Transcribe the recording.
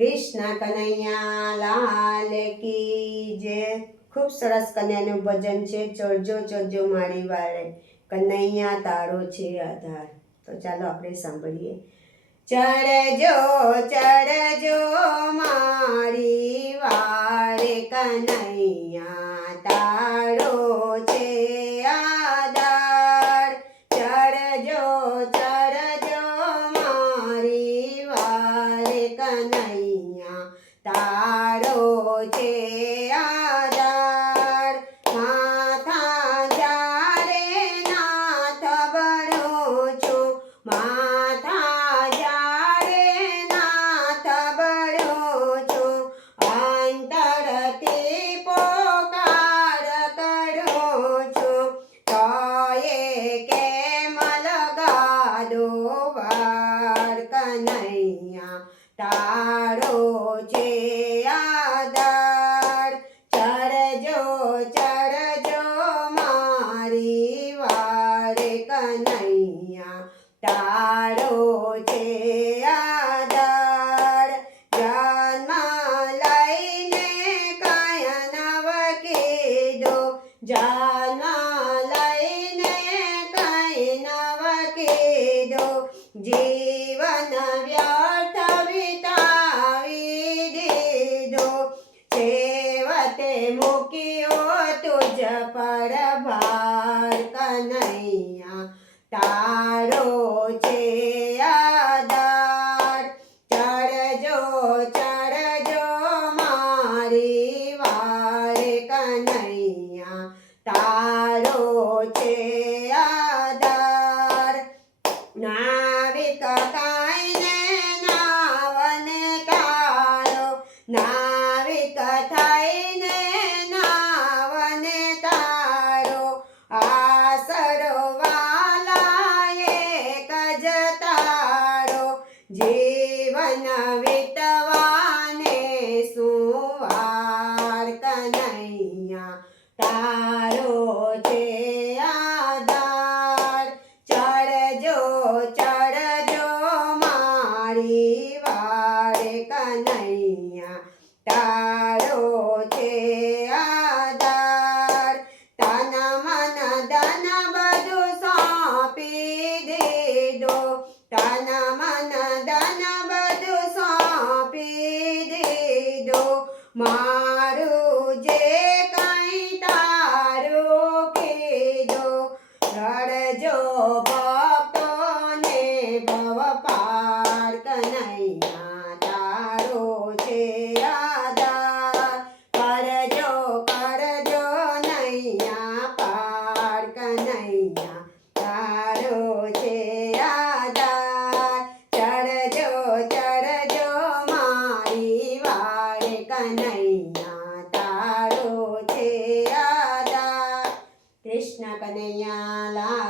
કૃષ્ણ કનૈયા લાલ કી જય। ખૂબ સરસ કન્યાનું ભજન છે, ચડજો ચડજો મારી વાળે, કનૈયા તારો છે આધાર। તો ચાલો આપણે સાંભળીએ। ચડજો ચડજો મારી વાળે, કનૈયા તારો છે આધાર। ચડજો ચડજો મારી વાળે, કનૈયા તારો છે આધાર। માથા જ્યારે નાથ બળું છું, માથા જ્યારે નાથ બળું છું, અંતરથી પોકાર કરું છું, તો એ કેમ લગાડો વાર, કનૈયા તારો છે આધાર। ચડજો ચડજો મારી વાળે, કનૈયા તારો છે આધાર। જન્મ લઈને કય નવ કીધો, જન્મ લઈને કઈ નવ કીધો, જીવન વ્યર્થ વિતાવી દીધો, છેવટે મૂક્યો તુજ પર ભાર, કનૈયા તારો છે આધાર। ચડજો ચડજો મારી વાળે, કનૈયા તારો છે આધાર। નાવિક થઈને નાવને તારો, નાવિક થઈને નાવને તારો, આસરો વાલા એક જ તારો, જીવન વિતવાને સુવાર, કનૈયા તારો છે આધાર। ચડજો ચડજો મારી વાળે, કનૈયા તારો છે આધાર। તન મન ધન બધું સોંપી દીધો, તન મન ધન બધું સોંપી દીધો, મારું જે કંઈ તારું કીધો, રડજો ભક્તોને ભવ પાર, કનૈયા તારો છે આધાર। કરજો કરજો નૈયા પાર, કનૈયા તારો છે આધાર। ચડજો ચડજો મારી વાળે, કનૈયા તારો છે આધાર। કૃષ્ણ કનૈયા લાલ